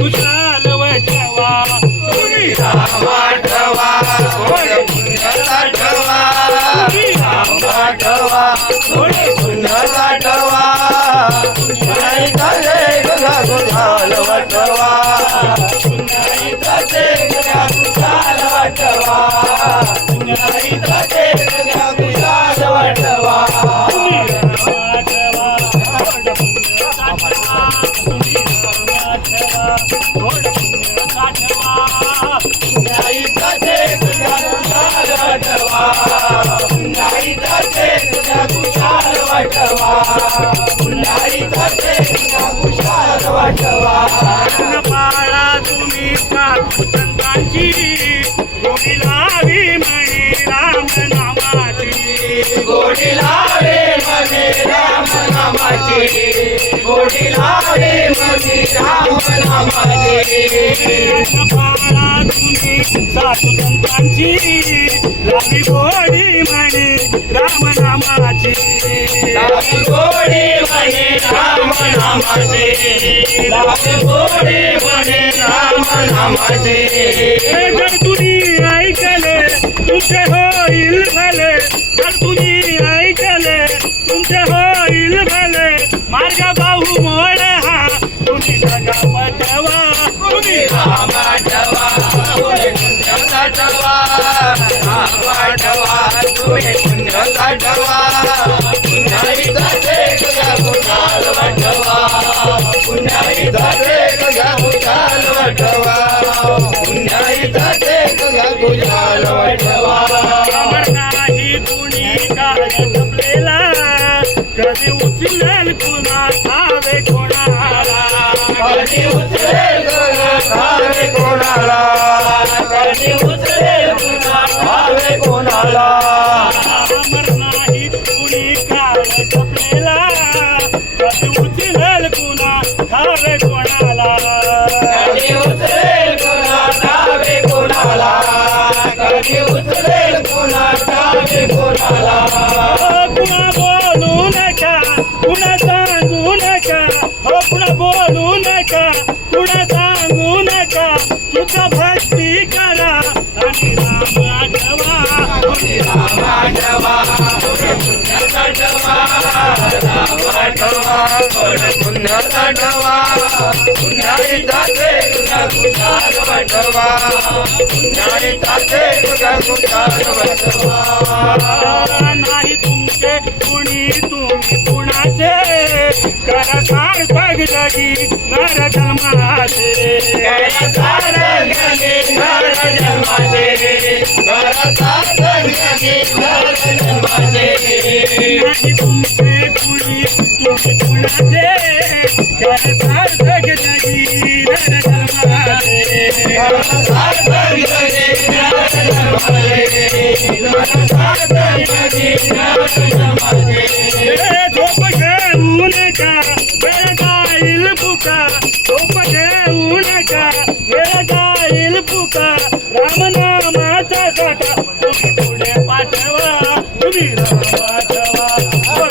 कुशाल वठवा तुम्ही थोडे पुण्य साठवा नाही तसे गंगा गुलाल वाटवा नाही तसे गंगा गुलाल वाटवा नाही तसे पाळा तुम्ही संतांची गोडी लावी म्हणे राम नामाची. गोडी लावे मने राम नामाची. गोडी लावे मने राम नामाची. पाळा तुम्ही साधू संतांची लावी गोडी म्हणे राम नामाची. लावे गोडी राम नामाची लावे गोडी मने राम नामाची हे जर तुम्ही ऐकले तुमचे होईल भले. जर तुम्ही ऐकले तुमचे होईल भले. मार्ग हा तुम्ही जगा पटवा तुम्ही राम आठवा पुण्य साठवा राम आठवा पुण्य साठवा कधी उचलेल कुणा ठावे कोणाला. कधी उचलेल तुझा कोणाला. उचलेल कोणाला. सांगू नका सुख भक्ती करा. आणि राम आठवा राम आठवा राम आठवा पुण्य जाते वाटवा. जाते वाटवा. नाही तुमचे कुणी तुम्ही कुणाचे? करा सार्थक जगी नर जन्माचे तुमचे कुणी कुणाचे सार्थक जगी नर जन्माचे झोप घेऊन नका जाईल पुका झोप घेऊ नका वेळ जाईल राम नामाचा साठा. तुम्ही पुढे पाठवा तुम्ही राम पाठवा